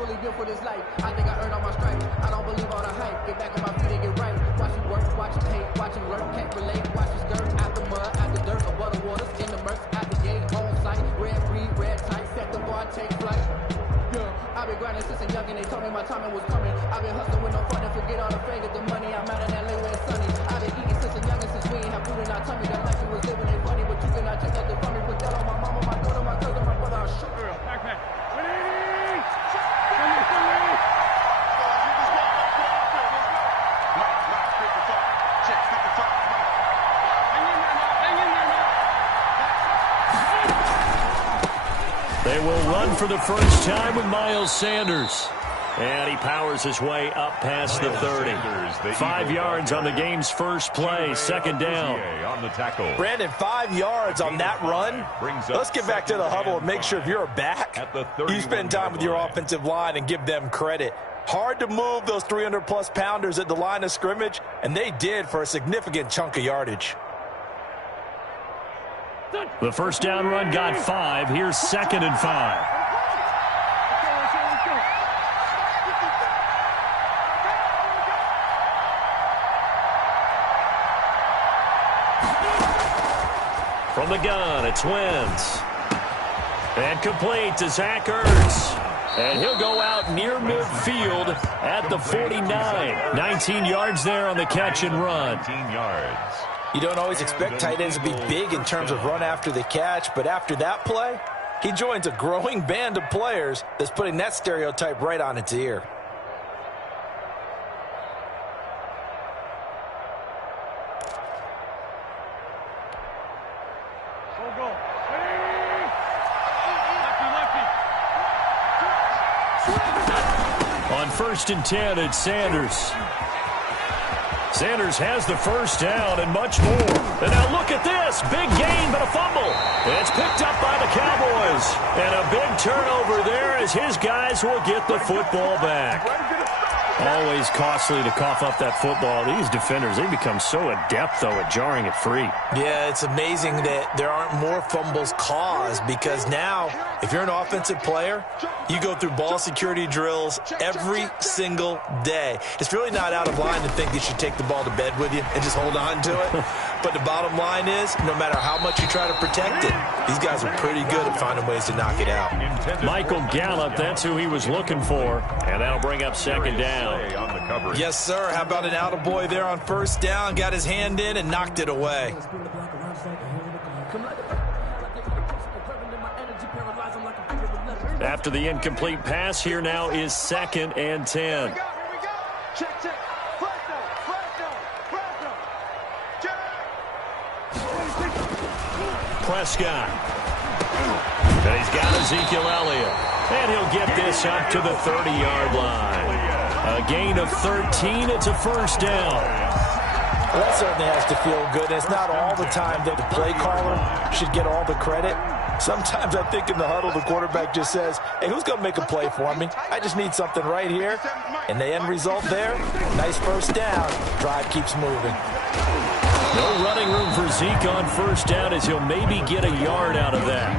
fully built for this life. I think I earned all my stripes. I don't believe all the hype. Get back on my feet and get right. Watch it work, watch it hate, watch it learn. Can't relate, watch it skirt. Out the mud, out the dirt, above the waters, in the murks, out the gate, on sight. Red breed, red tight, set the bar, take flight. Yeah, I've been grinding since a youngin'. They told me my timing was coming. I've been hustling with no fun and forget all the fame, get the money. I'm out in LA where it's sunny. I've been eating since a youngin', since we ain't have food in our tummy. That life we was living ain't funny, but you cannot take nothing from me. Put that on my mama, my daughter, my cousin, my brother. I'll shoot her. Back. They will run for the first time with Miles Sanders. And he powers his way up past the 30. 5 yards on the game's first play, second down. On the tackle. Brandon, 5 yards on that run. Let's get back to the huddle and make sure if you're a back, you spend time with your offensive line and give them credit. Hard to move those 300-plus pounders at the line of scrimmage, and they did for a significant chunk of yardage. The first down run got 5. Here's 2nd and 5. From the gun, it's Wentz. And complete to Zach Ertz. And he'll go out near midfield at the 49. 19 yards there on the catch and run. 19 yards. You don't always expect tight ends to be big in terms of run after the catch, but after that play, he joins a growing band of players that's putting that stereotype right on its ear. On 1st and 10, it's Sanders. Sanders has the first down and much more. And now look at this. Big gain, but a fumble. It's picked up by the Cowboys. And a big turnover there as his guys will get the football back. Always costly to cough up that football. These defenders, they become so adept, though, at jarring it free. Yeah, it's amazing that there aren't more fumbles caused because now, if you're an offensive player, you go through ball security drills every single day. It's really not out of line to think you should take the ball to bed with you and just hold on to it. But the bottom line is, no matter how much you try to protect it, these guys are pretty good at finding ways to knock it out. Michael Gallup, that's who he was looking for. And that'll bring up 2nd down. Yes, sir. How about an attaboy there on 1st down? Got his hand in and knocked it away. After the incomplete pass, here now is 2nd and 10. Prescott. And he's got Ezekiel Elliott. And he'll get this up to the 30-yard line. A gain of 13. It's a first down. Well, that certainly has to feel good. It's not all the time that the play caller should get all the credit. Sometimes I think in the huddle, the quarterback just says, hey, who's going to make a play for me? I just need something right here. And the end result there, nice first down. Drive keeps moving. No running room for Zeke on 1st down as he'll maybe get a yard out of that.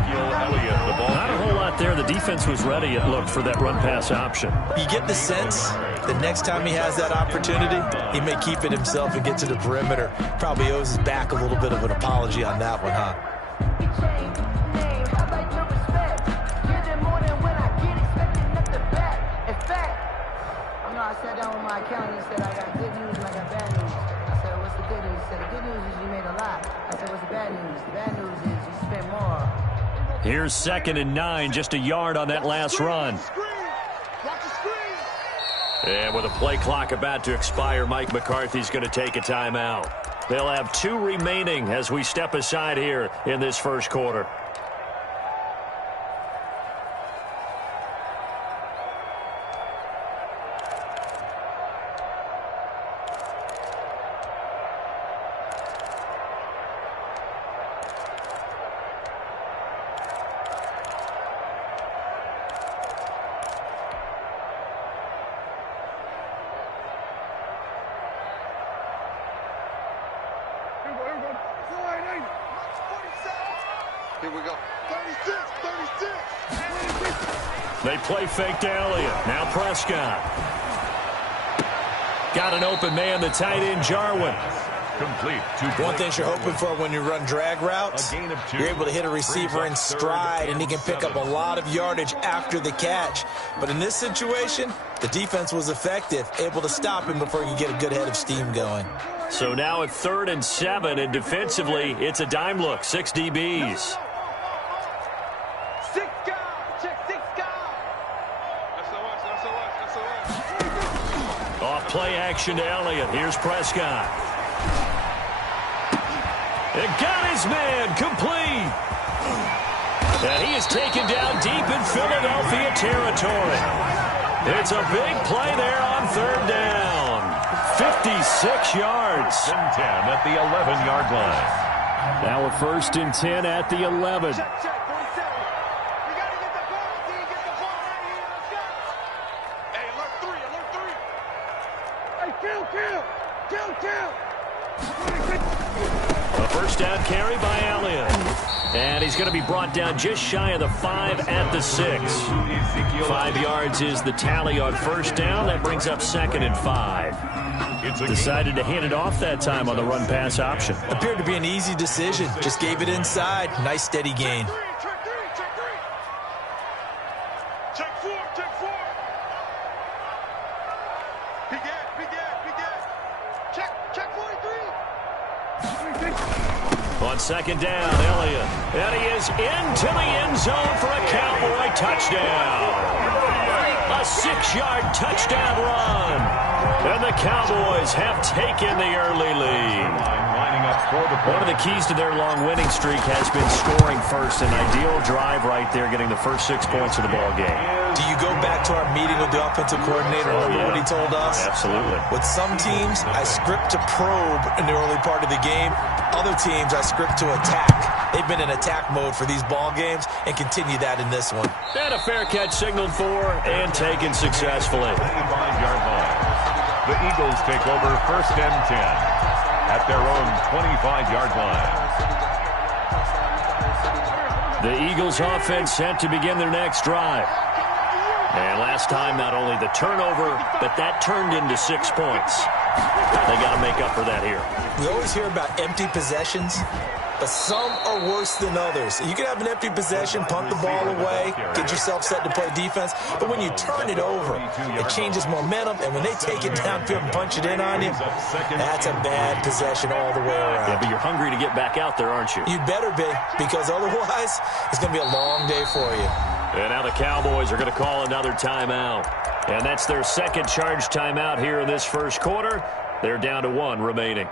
Not a whole lot there. The defense was ready, it looked, for that run-pass option. You get the sense that next time he has that opportunity, he may keep it himself and get to the perimeter. Probably owes his back a little bit of an apology on that one, huh? I sat down with my accountant and said, I got good news and I got bad news. I said, what's the good news? He said, the good news is you made a lot. I said, what's the bad news? The bad news is you spent more. Here's 2nd and 9, just a yard on that last run. And with a play clock about to expire, Mike McCarthy's going to take a timeout. They'll have 2 remaining as we step aside here in this first quarter. Here we They play fake to Elliott. Now Prescott. Got an open man, the tight end, Jarwin. Complete. One thing you're hoping for when you run drag routes, you're able to hit a receiver in stride, and he can pick up a lot of yardage after the catch. But in this situation, the defense was effective, able to stop him before he could get a good head of steam going. So now at 3rd and 7, and defensively, it's a dime look, 6 DBs. Off play action to Elliott. Here's Prescott. It got his man complete. And he is taken down deep in Philadelphia territory. It's a big play there on 3rd down. 56 yards. 10 at the 11-yard line. Now a 1st and 10 at the 11. A 1st down carry by Elliott. And he's going to be brought down just shy of the 5 at the 6. 5 yards is the tally on 1st down. That brings up 2nd and 5. Decided to hand it off that time on the run-pass option. Appeared to be an easy decision. Just gave it inside. Nice steady gain. On 2nd down, Elliott. And he is into the end zone for a Cowboy touchdown. A 6-yard touchdown run. And the Cowboys have taken the early lead. One of the keys to their long winning streak has been scoring first. An ideal drive right there, getting the first 6 points of the ball game. Do you go back to our meeting with the offensive coordinator? Remember what he told us? Absolutely. With some teams, I script to probe in the early part of the game. Other teams, I script to attack. They've been in attack mode for these ball games and continue that in this one. And a fair catch signaled for and taken successfully. 25-yard line. The Eagles take over 1st and 10 at their own 25-yard line. The Eagles offense set to begin their next drive. And last time, not only the turnover, but that turned into 6 points. They got to make up for that here. We always hear about empty possessions, but some are worse than others. You can have an empty possession, punt the ball away, get yourself set to play defense, but when you turn it over, it changes momentum, and when they take it downfield and punch it in on you, that's a bad possession all the way around. Yeah, but you're hungry to get back out there, aren't you? You'd better be, because otherwise, it's going to be a long day for you. And now the Cowboys are going to call another timeout. And that's their 2nd charge timeout here in this 1st quarter. They're down to 1 remaining.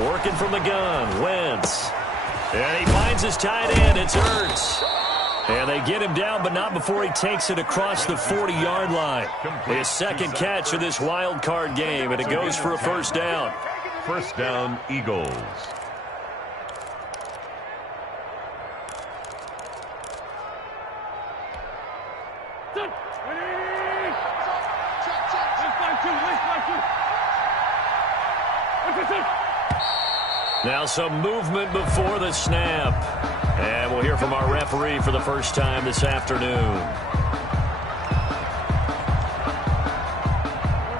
Working from the gun, Wentz. And he finds his tight end, it's Ertz. And they get him down, but not before he takes it across the 40-yard line. His 2nd catch of this wild card game, and it goes for a 1st down. 1st down, Eagles. Now some movement before the snap. And we'll hear from our referee for the first time this afternoon.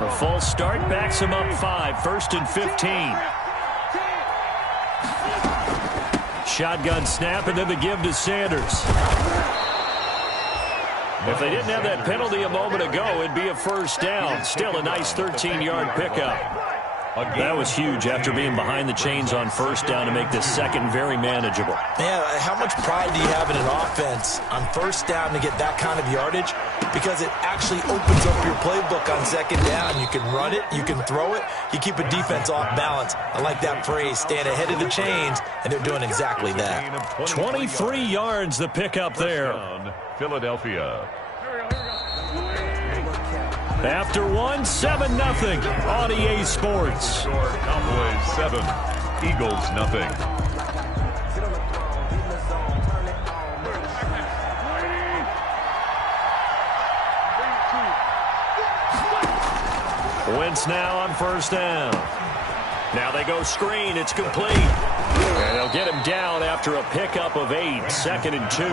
A false start backs him up 5, 1st and 15. Shotgun snap, and then the give to Sanders. If they didn't have that penalty a moment ago, it'd be a 1st down. Still a nice 13-yard pickup. That was huge after being behind the chains on 1st down to make this 2nd very manageable. Yeah, how much pride do you have in an offense on 1st down to get that kind of yardage? Because it actually opens up your playbook on 2nd down. You can run it, you can throw it, you keep a defense off balance. I like that phrase, staying ahead of the chains, and they're doing exactly that. 23 yards the pickup there. Philadelphia. After one, 7-0 on EA Sports. Score Cowboys 7, Eagles nothing. Wentz now on first down. Now they go screen. It's complete. And they'll get him down after a pickup of 8. 2nd and 2.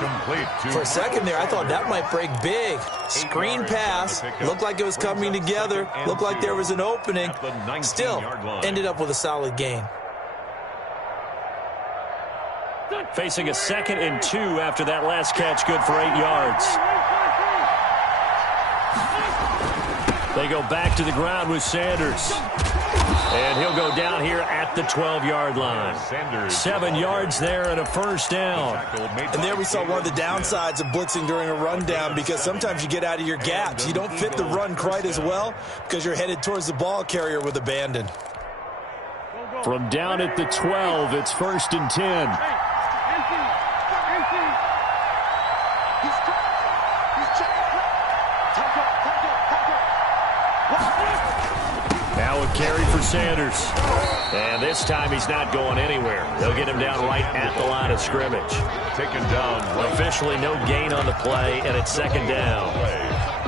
Complete. For a second there, I thought that might break big. Screen pass. Looked like it was coming together. Looked like there was an opening. Still ended up with a solid gain. Facing a 2nd and 2 after that last catch, good for 8 yards. They go back to the ground with Sanders. And he'll go down here at the 12-yard line. 7 yards there and a first down. And there we saw one of the downsides of blitzing during a rundown, because sometimes you get out of your gaps. You don't fit the run quite as well because you're headed towards the ball carrier with abandon. From down at the 12, it's 1st and 10. Now a carry for Sanders. And this time he's not going anywhere. They'll get him down right at the line of scrimmage. Taken down. Officially no gain on the play, and it's 2nd down.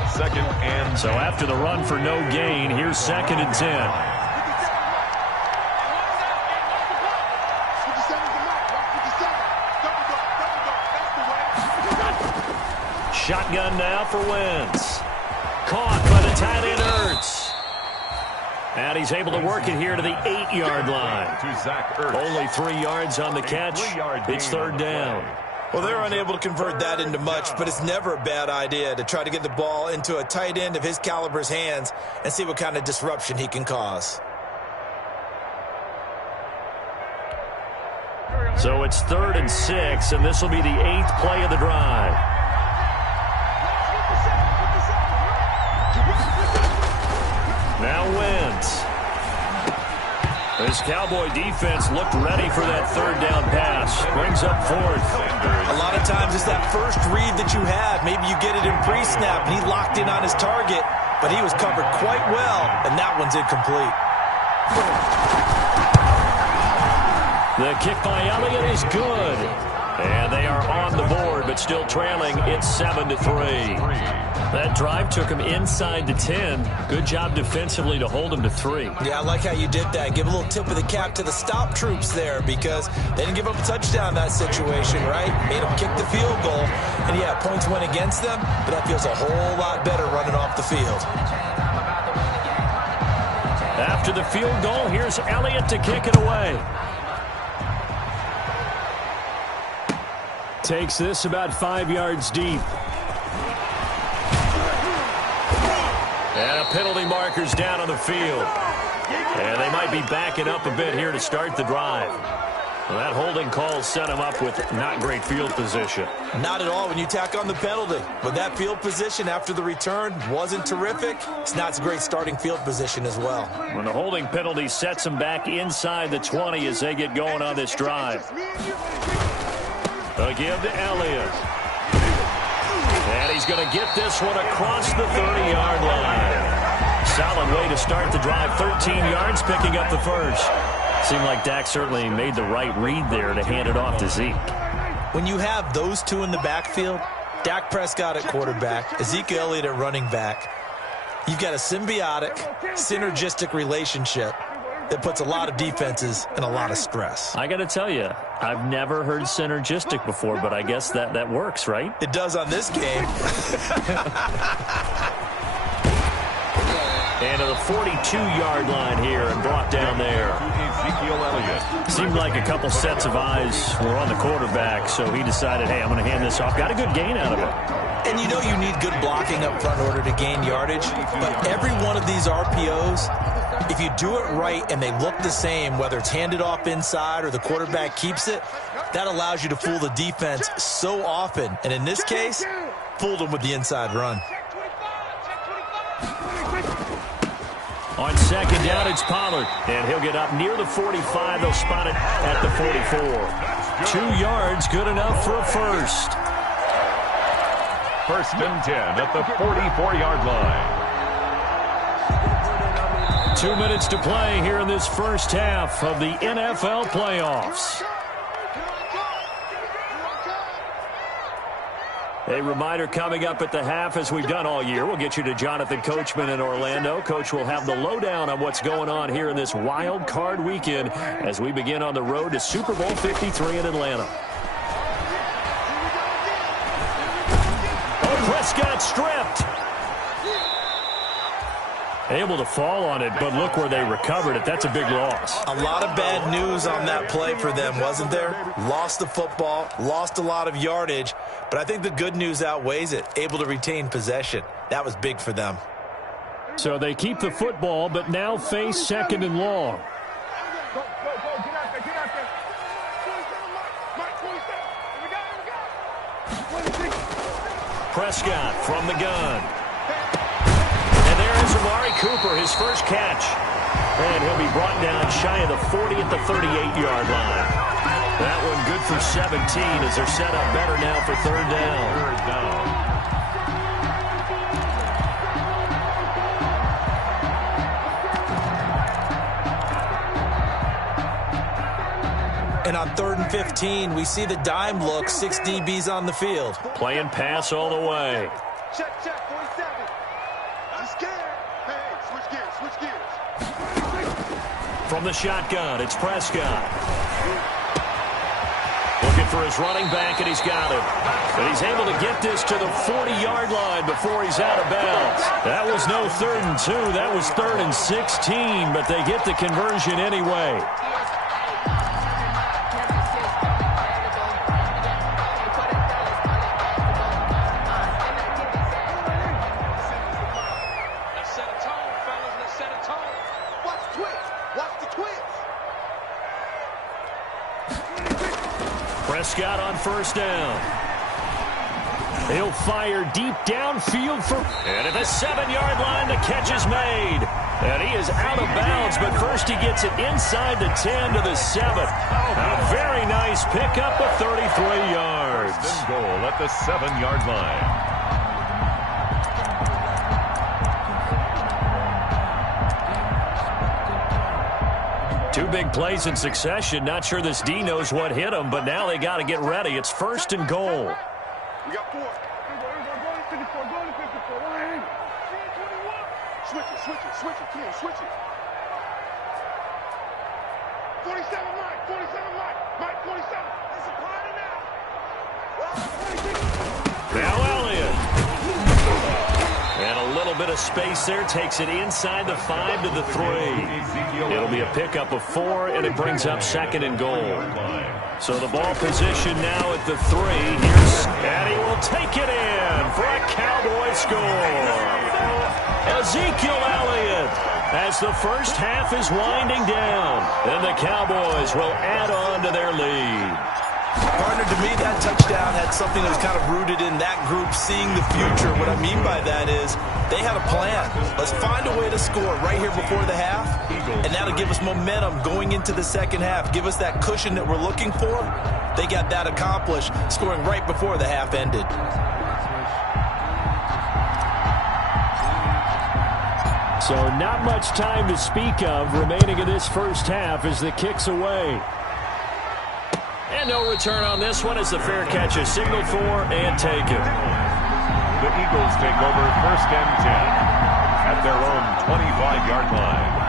2nd and So after the run for no gain, here's 2nd and 10. Shotgun now for Wentz. Caught by the tight end Ertz. And he's able to work it here to the 8-yard line. To Zach Ertz. Only 3 yards on the catch. It's 3rd down. Well, they're unable to convert that into much, but it's never a bad idea to try to get the ball into a tight end of his caliber's hands and see what kind of disruption he can cause. So it's 3rd and 6, and this will be the 8th play of the drive. Now Wentz. This Cowboy defense looked ready for that 3rd down pass. Brings up 4th. A lot of times it's that first read that you have. Maybe you get it in pre-snap, and he locked in on his target, but he was covered quite well, and that one's incomplete. The kick by Elliott is good. And they are on the board, but still trailing. It's 7-3. That drive took him inside the 10. Good job defensively to hold him to 3. Yeah, I like how you did that. Give a little tip of the cap to the stop troops there, because they didn't give up a touchdown in that situation, right? Made them kick the field goal. And, yeah, points went against them, but that feels a whole lot better running off the field. After the field goal, here's Elliott to kick it away. Takes this about 5 yards deep. And a penalty marker's down on the field. And they might be backing up a bit here to start the drive. Well, that holding call set him up with not great field position. Not at all when you tack on the penalty. But that field position after the return wasn't terrific. It's not a great starting field position as well. When the holding penalty sets him back inside the 20 as they get going on this drive. A give to Elliott. And he's going to get this one across the 30-yard line. Solid way to start the drive. 13 yards, picking up the first. Seemed like Dak certainly made the right read there to hand it off to Zeke. When you have those two in the backfield, Dak Prescott at quarterback, Ezekiel Elliott at running back, you've got a symbiotic, synergistic relationship that puts a lot of defenses in a lot of stress. I got to tell you, I've never heard synergistic before, but I guess that works, right? It does on this game. And to the 42-yard line here and brought down there. Ezekiel Elliott. Seemed like a couple sets of eyes were on the quarterback, so he decided, hey, I'm going to hand this off. Got a good gain out of it. And you know you need good blocking up front in order to gain yardage, but every one of these RPOs, if you do it right and they look the same, whether it's handed off inside or the quarterback keeps it, that allows you to fool the defense so often. And in this case, fooled them with the inside run. On second down, it's Pollard. And he'll get up near the 45. They'll spot it at the 44. 2 yards, good enough for a first. 1st and 10 at the 44-yard line. 2 minutes to play here in this first half of the NFL playoffs. A reminder coming up at the half, as we've done all year. We'll get you to Jonathan Coachman in Orlando. Coach will have the lowdown on what's going on here in this wild card weekend as we begin on the road to Super Bowl 53 in Atlanta. Oh, Prescott stripped. Able to fall on it, but look where they recovered it. That's a big loss. A lot of bad news on that play for them, wasn't there? Lost the football, lost a lot of yardage, but I think the good news outweighs it. Able to retain possession. That was big for them. So they keep the football, but now face second and long. Prescott from the gun. There's Amari Cooper, his first catch. And he'll be brought down shy of the 40 at the 38-yard line. That one good for 17 as they're set up better now for third down. And on 3rd and 15, we see the dime look, 6 DBs on the field. Playing pass all the way. Check, 47. I'm scared. Hey, switch gears. From the shotgun, it's Prescott. Looking for his running back, and he's got him. But he's able to get this to the 40-yard line before he's out of bounds. That was no 3rd and 2. That was 3rd and 16, but they get the conversion anyway. Prescott on first down. He'll fire deep downfield and at the 7-yard line, the catch is made. And he is out of bounds, but first he gets it inside the 10 to the 7. A very nice pickup of 33 yards. First and goal at the 7-yard line. Two big plays in succession. Not sure this D knows what hit him, but now they got to get ready. It's first and goal. We got 4. Switch it. Come on, switch it. 47 Mike. Mike, 47. It's a party now. Now Elliott. And a little bit of space there. Takes it inside the 5 to the 3. It'll be a pickup of 4, and it brings up second and goal. So the ball position now at the 3. And he will take it in for a Cowboy score. Ezekiel Elliott, as the first half is winding down. And the Cowboys will add on to their lead. Partner, to me, that touchdown had something that was kind of rooted in that group seeing the future. What I mean by that is they had a plan. Let's find a way to score right here before the half, and that'll give us momentum going into the second half, give us that cushion that we're looking for. They got that accomplished, scoring right before the half ended. So not much time to speak of remaining in this first half as the kick's away. And no return on this one as the fair catch is signaled for and taken. The Eagles take over first and 10 at their own 25-yard line.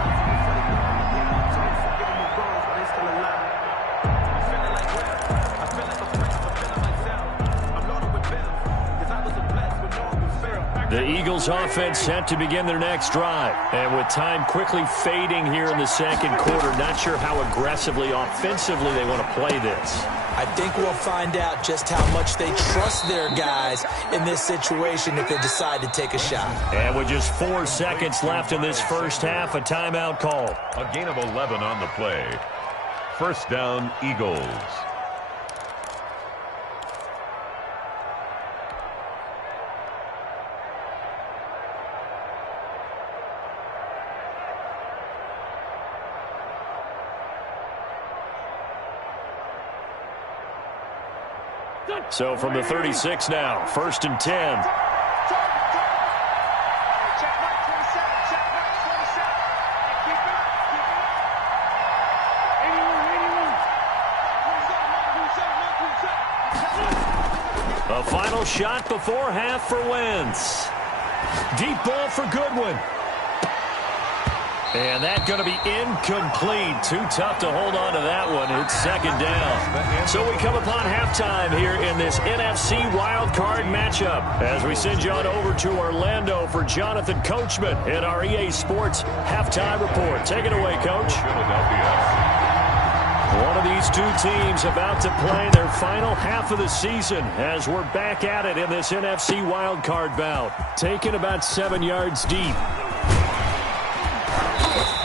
The Eagles offense set to begin their next drive. And with time quickly fading here in the second quarter, not sure how aggressively, offensively they want to play this. I think we'll find out just how much they trust their guys in this situation if they decide to take a shot. And with just 4 seconds left in this first half, a timeout called. A gain of 11 on the play. First down, Eagles. So from the 36 now, first and 10. A final shot before half for Wentz. Deep ball for Goodwin. And that's going to be incomplete. Too tough to hold on to that one. It's second down. So we come upon halftime here in this NFC wildcard matchup as we send you on over to Orlando for Jonathan Coachman in our EA Sports halftime report. Take it away, Coach. One of these two teams about to play their final half of the season as we're back at it in this NFC wildcard bout. Taken about 7 yards deep.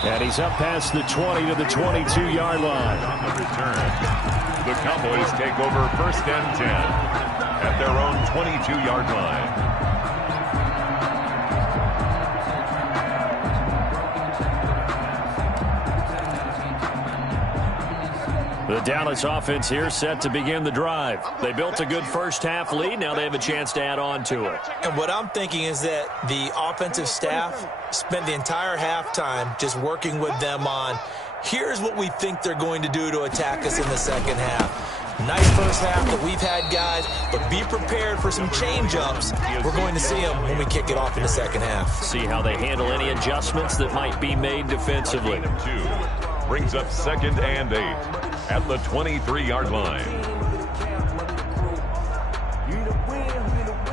And he's up past the 20 to the 22-yard line. On the return, the Cowboys take over first and 10 at their own 22-yard line. The Dallas offense here set to begin the drive. They built a good first-half lead. Now they have a chance to add on to it. And what I'm thinking is that the offensive staff spent the entire halftime just working with them on, here's what we think they're going to do to attack us in the second half. Nice first half that we've had, guys, but be prepared for some change-ups. We're going to see them when we kick it off in the second half. See how they handle any adjustments that might be made defensively. Brings up second and 8 at the 23-yard line.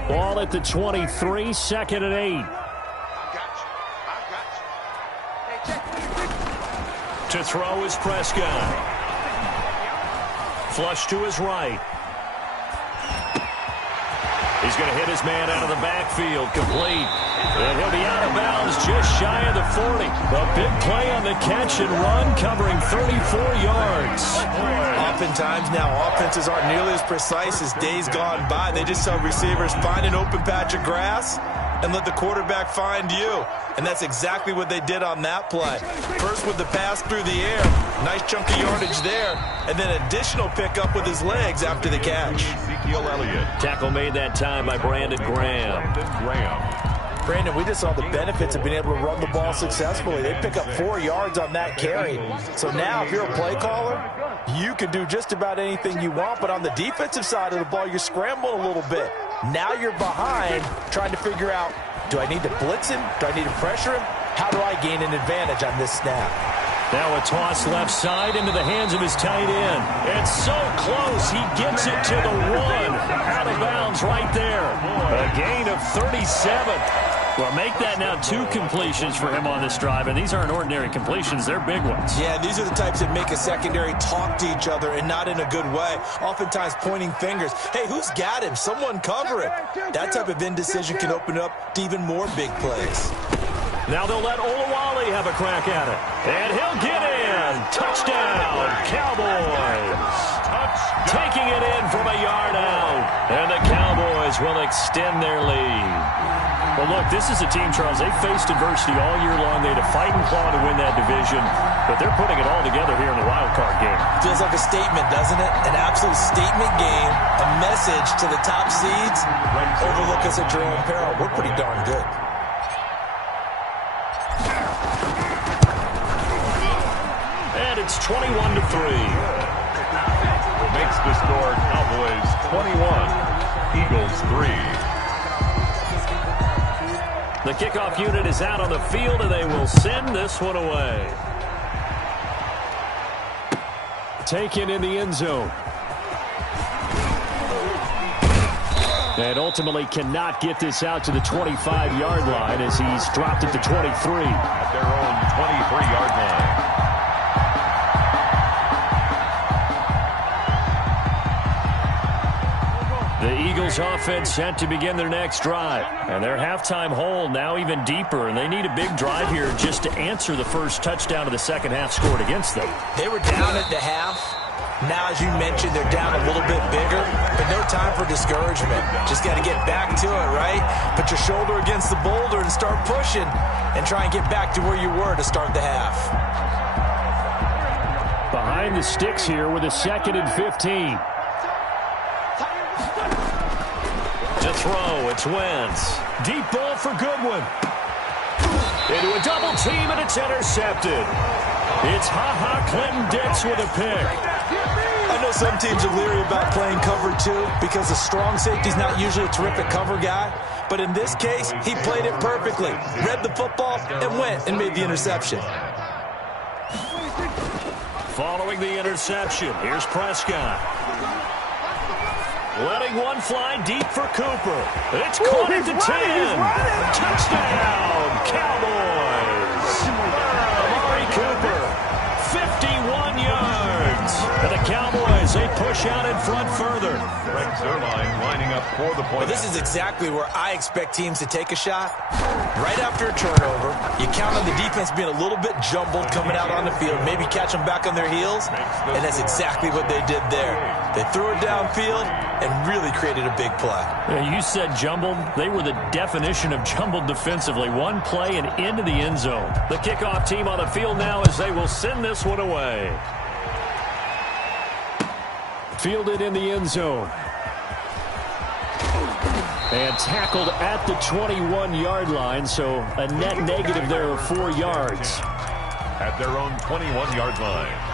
Ball at the 23, second and 8. To throw is Prescott. Flush to his right. He's going to hit his man out of the backfield, complete. And he'll be out of bounds just shy of the 40. A big play on the catch and run, covering 34 yards. Oftentimes now, offenses aren't nearly as precise as days gone by. They just tell receivers, find an open patch of grass and let the quarterback find you. And that's exactly what they did on that play. First with the pass through the air. Nice chunk of yardage there. And then additional pickup with his legs after the catch. Tackle made that time by Brandon Graham. Brandon, we just saw the benefits of being able to run the ball successfully. They pick up 4 yards on that carry. So now if you're a play caller, you can do just about anything you want. But on the defensive side of the ball, you're scrambling a little bit. Now you're behind trying to figure out, do I need to blitz him? Do I need to pressure him? How do I gain an advantage on this snap? Now a toss left side into the hands of his tight end. It's so close. He gets it to the 1. Out of bounds right there. A gain of 37. Well, make that now 2 completions for him on this drive, and these aren't ordinary completions. They're big ones. Yeah, these are the types that make a secondary talk to each other and not in a good way. Oftentimes pointing fingers. Hey, who's got him? Someone cover it. That type of indecision can open up to even more big plays. Now they'll let Olawale have a crack at it. And he'll get in. Touchdown, Cowboys. Taking it in from a yard out. And the Cowboys will extend their lead. Well, look, this is a team, Charles, they faced adversity all year long. They had to fight and claw to win that division, but they're putting it all together here in the wild card game. Feels like a statement, doesn't it? An absolute statement game, a message to the top seeds. Overlook us at your own peril. We're pretty darn good. And it's 21-3. Makes the score Cowboys 21, Eagles 3. The kickoff unit is out on the field, and they will send this one away. Taken in the end zone. And ultimately cannot get this out to the 25-yard line as he's dropped it to 23. At their own 23-yard line. The Eagles offense set to begin their next drive. And their halftime hole now even deeper. And they need a big drive here just to answer the first touchdown of the second half scored against them. They were down at the half. Now, as you mentioned, they're down a little bit bigger. But no time for discouragement. Just got to get back to it, right? Put your shoulder against the boulder and start pushing. And try and get back to where you were to start the half. Behind the sticks here with a 2nd and 15. To throw, it's Wentz. Deep ball for Goodwin. Into a double team, and it's intercepted. It's Ha-Ha Clinton Dix with a pick. I know some teams are leery about playing cover 2 because the strong safety's not usually a terrific cover guy. But in this case, he played it perfectly. Read the football and went and made the interception. Following the interception, here's Prescott. Letting one fly deep for Cooper. It's caught at the 10. Touchdown, Cowboys. Amari Cooper, 51 yards. And the Cowboys, they push out in front further. Greg Zuerlein lining up for the point. Well, this is exactly where I expect teams to take a shot. Right after a turnover, you count on the defense being a little bit jumbled coming out on the field, maybe catch them back on their heels, and that's exactly what they did there. They threw it downfield and really created a big play. Yeah, you said jumbled. They were the definition of jumbled defensively. One play and into the end zone. The kickoff team on the field now as they will send this one away. Fielded in the end zone. And tackled at the 21-yard line, so a net negative there of 4 yards. At their own 21-yard line.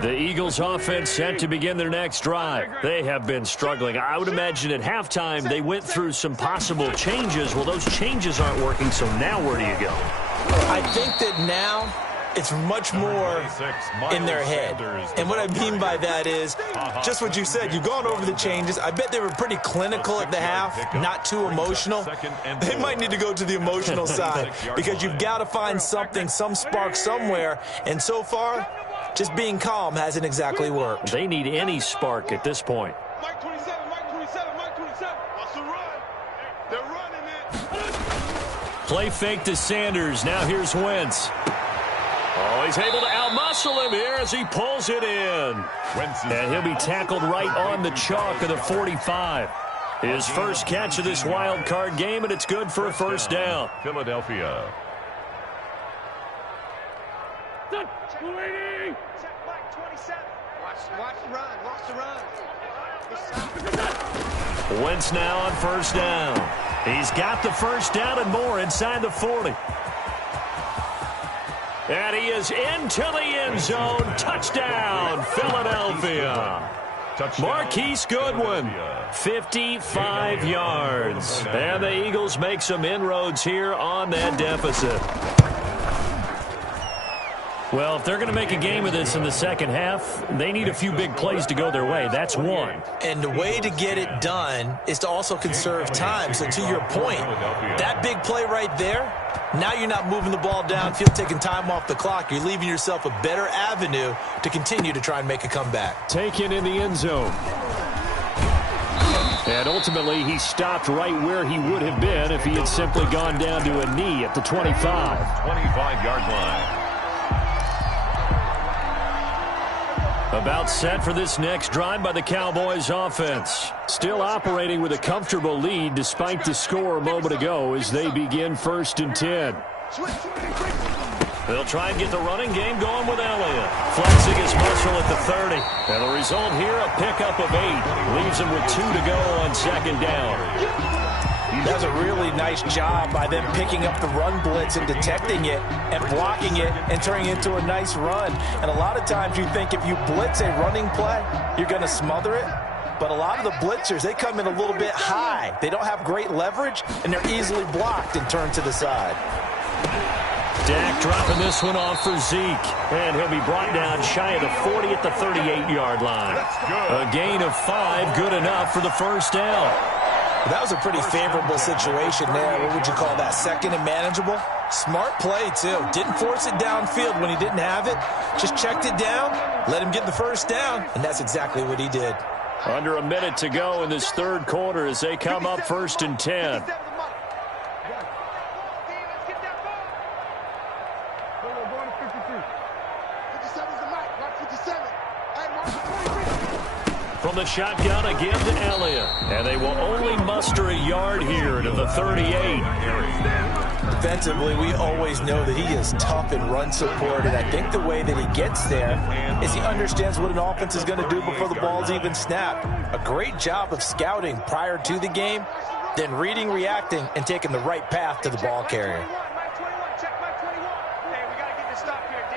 The Eagles offense set to begin their next drive. They have been struggling. I would imagine at halftime they went through some possible changes. Well, those changes aren't working, so now where do you go? I think that now it's much more in their head. And what I mean by that is just what you said. You've gone over the changes. I bet they were pretty clinical at the half, not too emotional. They might need to go to the emotional side because you've got to find something, some spark somewhere. And so far, just being calm hasn't exactly worked. They need any spark at this point. Mike 27, Mike 27, Mike 27. Watch the run. They're running it. Play fake to Sanders. Now here's Wentz. Oh, he's able to outmuscle him here as he pulls it in. And he'll be tackled right on the chalk of the 45. His first catch of this wild card game, and it's good for a first down. Philadelphia. Watch the run. Watch the run. Wentz now on first down. He's got the first down and more inside the 40. And he is into the end zone. Touchdown, Philadelphia. Marquise Goodwin, 55 yards. And the Eagles make some inroads here on that deficit. Well, if they're going to make a game of this in the second half, they need a few big plays to go their way. That's one. And the way to get it done is to also conserve time. So to your point, that big play right there, now you're not moving the ball downfield, taking time off the clock. You're leaving yourself a better avenue to continue to try and make a comeback. Taken in the end zone. And ultimately, he stopped right where he would have been if he had simply gone down to a knee at the 25. 25-yard line. About set for this next drive by the Cowboys offense. Still operating with a comfortable lead despite the score a moment ago as they begin 1st and 10. They'll try and get the running game going with Elliott. Flexing his muscle at the 30. And the result here, a pickup of 8. Leaves him with 2 to go on second down. That's a really nice job by them picking up the run blitz and detecting it and blocking it and turning it into a nice run. And a lot of times you think if you blitz a running play, you're going to smother it. But a lot of the blitzers, they come in a little bit high. They don't have great leverage, and they're easily blocked and turned to the side. Dak dropping this one off for Zeke. And he'll be brought down shy of the 40 at the 38-yard line. A gain of 5, good enough for the first down. That was a pretty favorable situation there. What would you call that? Second and manageable? Smart play, too. Didn't force it downfield when he didn't have it. Just checked it down, let him get the first down, and that's exactly what he did. Under a minute to go in this third quarter as they come up 1st and 10. From the shotgun again to Elliott. And they will only muster a yard here to the 38. Defensively, we always know that he is tough in run support, and I think the way that he gets there is he understands what an offense is going to do before the ball's even snapped. A great job of scouting prior to the game, then reading, reacting, and taking the right path to the ball carrier. Check my 21. Hey, we got to get this stop here, D.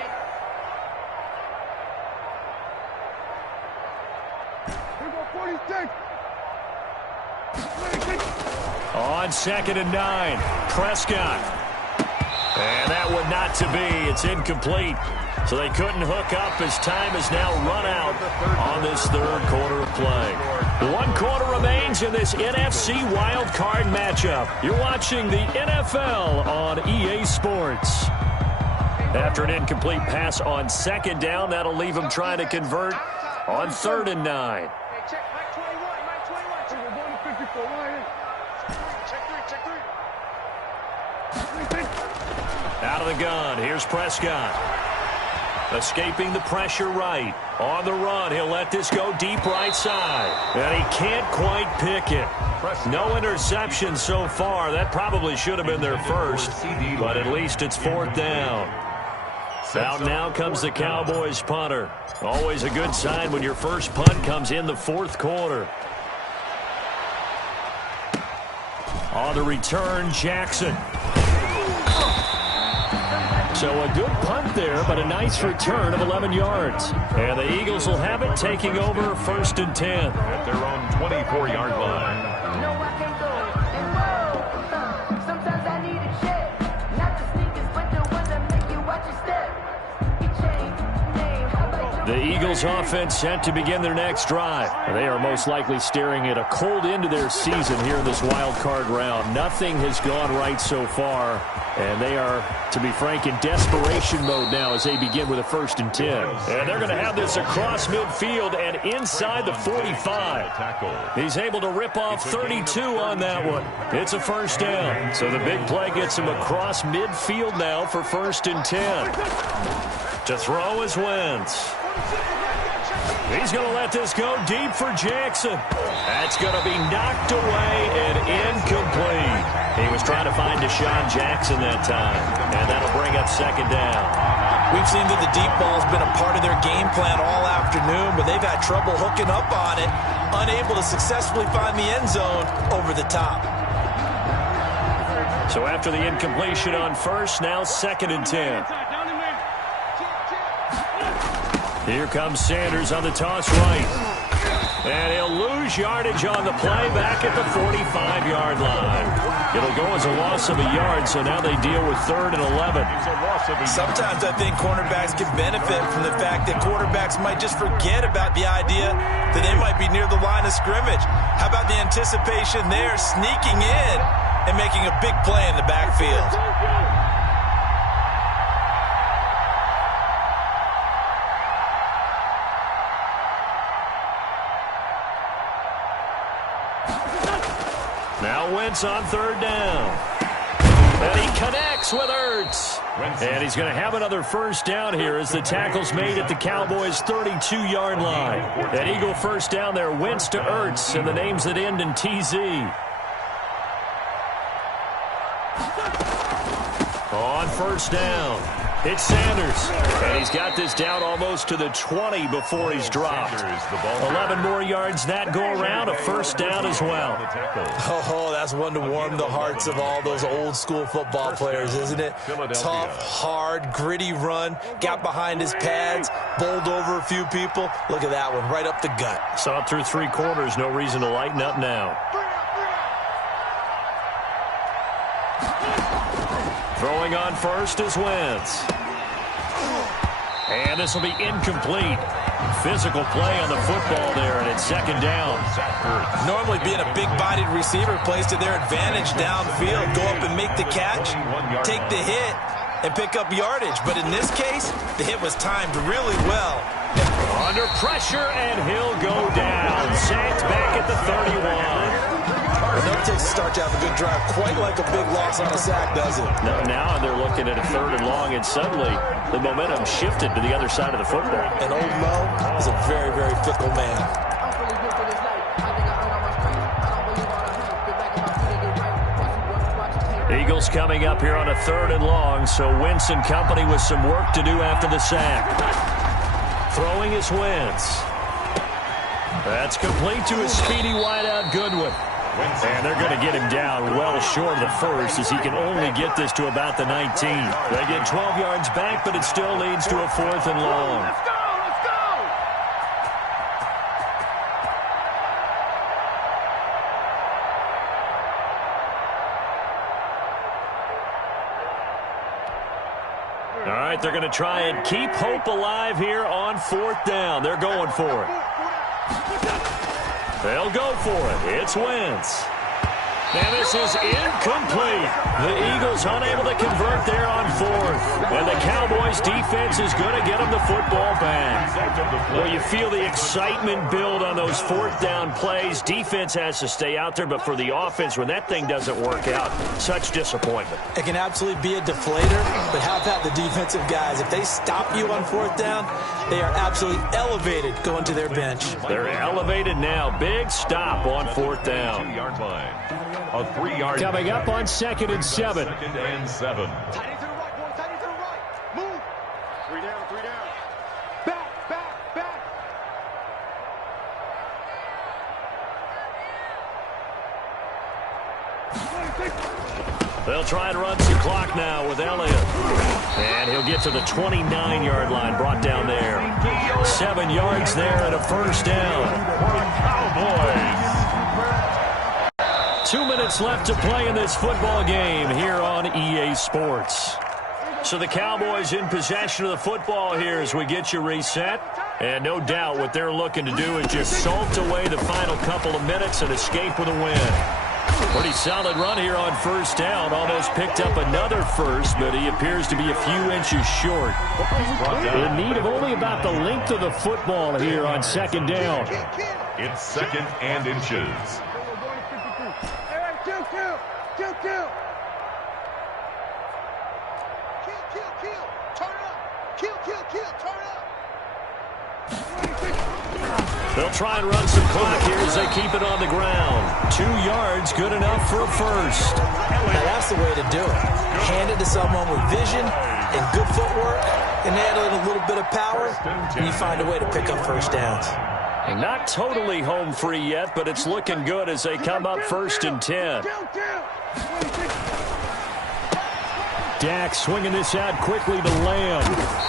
Here we go, 46. On 2nd and 9, Prescott. And that one not to be. It's incomplete. So they couldn't hook up as time is now run out on this third quarter of play. 1 quarter remains in this NFC wild card matchup. You're watching the NFL on EA Sports. After an incomplete pass on 2nd down, that'll leave them trying to convert on 3rd and 9. Hey, check my 21, my 21. Check. We're going to 54. Check 3. Out of the gun, here's Prescott. Escaping the pressure right. On the run, he'll let this go deep right side. And he can't quite pick it. No interception so far. That probably should have been their first, but at least it's 4th down. Out now comes the Cowboys punter. Always a good sign when your first punt comes in the 4th quarter. On the return, Jackson. So a good punt there, but a nice return of 11 yards. And the Eagles will have it, taking over 1st and 10. At their own 24-yard line. No, I can't go. And whoa, sometimes I need a check. Not the sneakers, but the ones that make you watch your step. The Eagles offense set to begin their next drive. They are most likely staring at a cold end to their season here in this wild card round. Nothing has gone right so far, and they are, to be frank, in desperation mode now as they begin with a 1st and 10. And they're going to have this across midfield and inside the 45. He's able to rip off 32 on that one. It's a 1st down. So the big play gets him across midfield now for 1st and 10. To throw is Wentz. He's going to let this go deep for Jackson. That's going to be knocked away and incomplete. He was trying to find Deshaun Jackson that time, and that'll bring up 2nd down. We've seen that the deep ball's been a part of their game plan all afternoon, but they've had trouble hooking up on it, unable to successfully find the end zone over the top. So after the incompletion on 1st, now 2nd and 10. Here comes Sanders on the toss right. And he'll lose yardage on the play back at the 45-yard line. It'll go as a loss of a yard, so now they deal with 3rd and 11. Sometimes I think cornerbacks can benefit from the fact that quarterbacks might just forget about the idea that they might be near the line of scrimmage. How about the anticipation there, sneaking in and making a big play in the backfield? Now Wentz on 3rd down. And he connects with Ertz. And he's going to have another 1st down here as the tackle's made at the Cowboys' 32-yard line. An Eagle 1st down there, Wentz to Ertz, and the names that end in TZ. On 1st down, it's Sanders. And he's got this down almost to the 20 before he's dropped. 11 more yards that go around, a 1st down as well. Oh, that's one to warm the hearts of all those old-school football players, isn't it? Tough, hard, gritty run, got behind his pads, bowled over a few people. Look at that one, right up the gut. Saw it through 3 quarters, no reason to lighten up now. Throwing on 1st is Wentz. And this will be incomplete. Physical play on the football there, and it's 2nd down. Normally being a big-bodied receiver plays to their advantage downfield. Go up and make the catch, take the hit, and pick up yardage. But in this case, the hit was timed really well. Under pressure, and he'll go down. Sacked back at the 31. It never takes a start to have a good drive, quite like a big loss on a sack, does it? No, now they're looking at a 3rd and long, and suddenly the momentum shifted to the other side of the football. And old Mo is a very, very fickle man. I'm feeling good for this night. I think I earned all my stripes. I don't believe all the hype. Get back in my feet and get right. Watch you work, watch you tape. Eagles coming up here on a 3rd and long, so Wentz and company with some work to do after the sack. Throwing is Wentz. That's complete to his speedy wideout Goodwin. And they're going to get him down well short of the first, as he can only get this to about the 19. They get 12 yards back, but it still leads to a 4th and long. Let's go! Let's go! All right, they're going to try and keep hope alive here on 4th down. They're going for it. They'll go for it. It's Wentz. And this is incomplete. The Eagles unable to convert there on 4th. And the Cowboys defense is going to get them the football back. Well, you feel the excitement build on those 4th down plays. Defense has to stay out there, but for the offense, when that thing doesn't work out, such disappointment. It can absolutely be a deflator, but how about the defensive guys? If they stop you on 4th down, they are absolutely elevated going to their bench. They're elevated now. Big stop on 4th down. 2-yard line. A 3-yard Coming up on 2nd and 7. 2nd and 7. Tight end to the right, boy. Tight end to the right. Move. 3 down, 3 down. Back, back, back. They'll try and run some clock now with Elliott. And he'll get to the 29-yard line, brought down there. 7 yards there and a 1st down. Cowboys. 2 minutes left to play in this football game here on EA Sports. So the Cowboys in possession of the football here as we get you reset. And no doubt what they're looking to do is just salt away the final couple of minutes and escape with a win. Pretty solid run here on 1st down. Almost picked up another first, but he appears to be a few inches short. In need of only about the length of the football here on 2nd down. It's 2nd and inches. Kill, kill. Kill, kill. Kill, kill, kill. Turn up. Kill, kill, kill. Turn up. They'll try and run some clock here as they keep it on the ground. 2 yards, good enough for a first. Now that's the way to do it. Hand it to someone with vision and good footwork, and add in a little bit of power, and you find a way to pick up 1st downs. And not totally home free yet, but it's looking good as they come up 1st and 10. Dak swinging this out quickly to Lamb.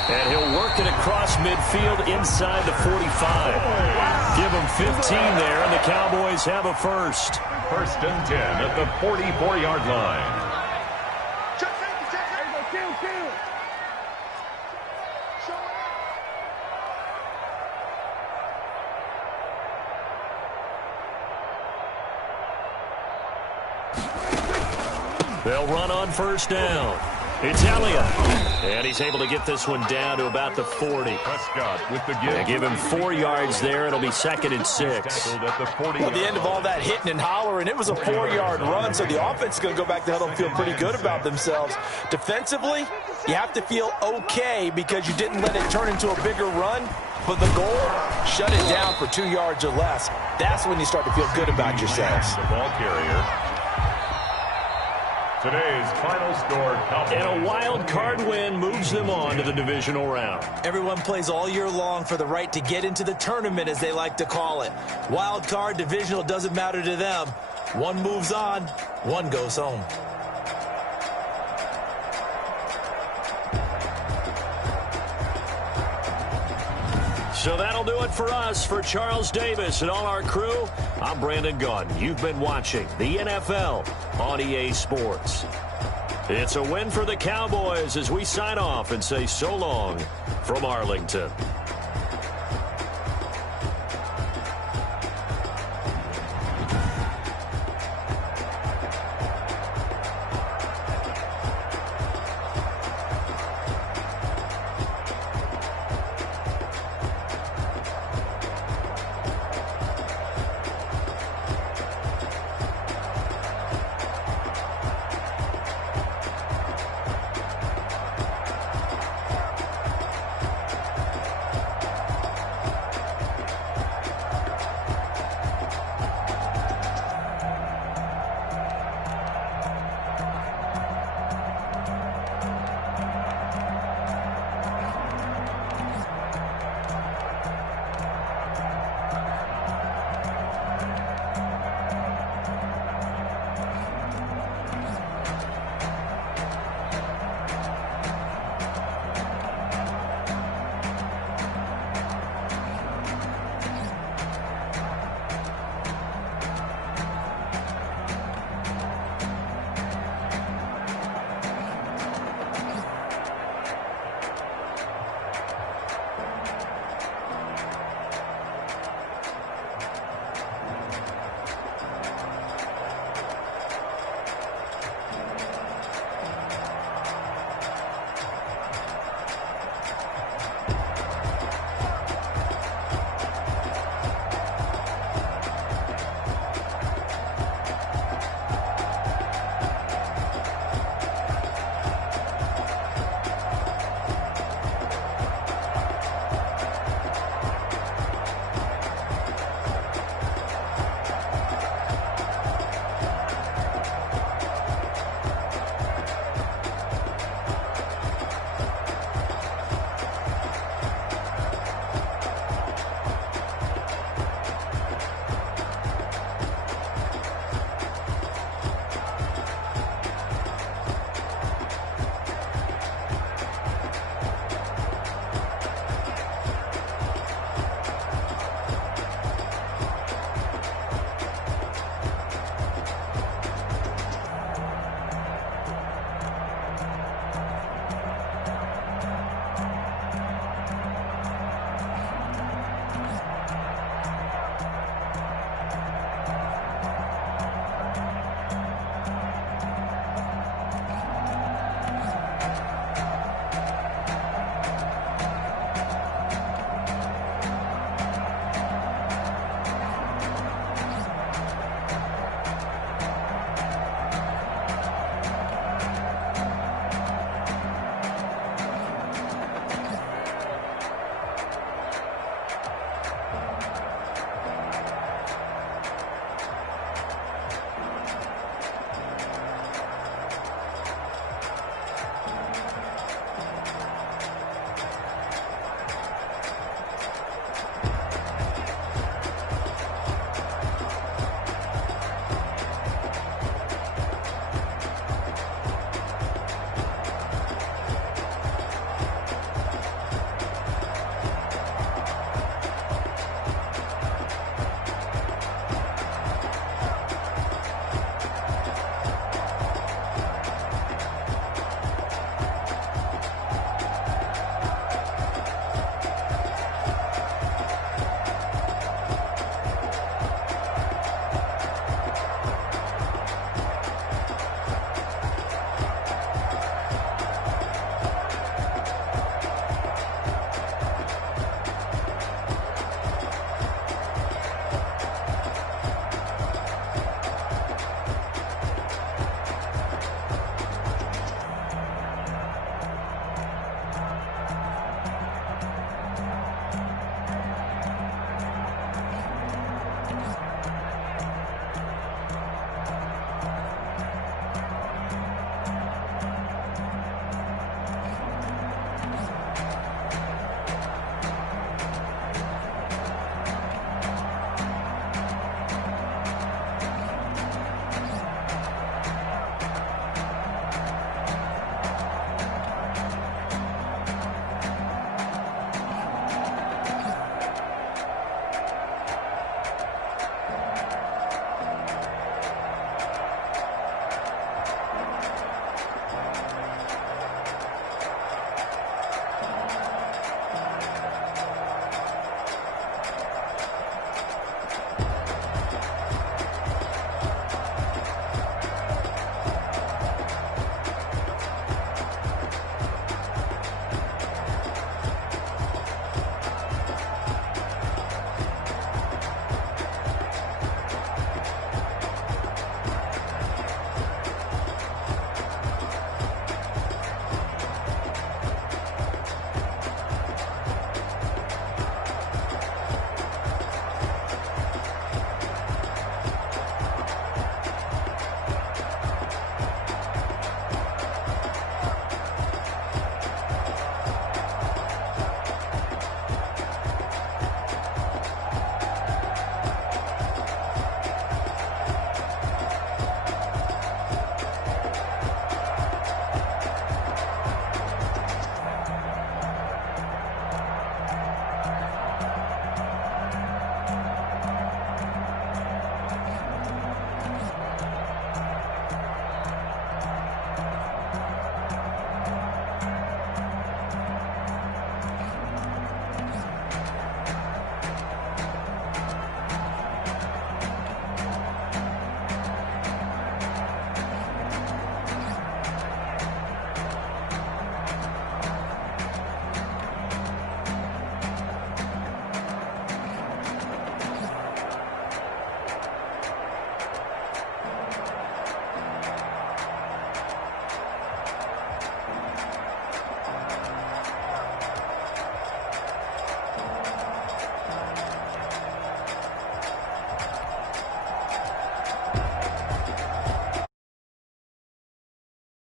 And he'll work it across midfield inside the 45. Give him 15 there, and the Cowboys have a first. 1st and 10 at the 44-yard line. They'll run on 1st down. It's Elliott. And he's able to get this one down to about the 40. Prescott with the give. They give him 4 yards there. It'll be 2nd and 6. At the 40. At the end of all that hitting and hollering, it was a 4-yard run, so the offense is going to go back to huddle and feel pretty good about themselves. Defensively, you have to feel okay because you didn't let it turn into a bigger run. But the goal, shut it down for 2 yards or less. That's when you start to feel good about yourselves. The ball carrier. Today's final score. And a wild card win moves them on to the divisional round. Everyone plays all year long for the right to get into the tournament, as they like to call it. Wild card, divisional, doesn't matter to them. One moves on, one goes home. So that'll do it for us. For Charles Davis and all our crew, I'm Brandon Gaudin. You've been watching the NFL on EA Sports. It's a win for the Cowboys as we sign off and say so long from Arlington.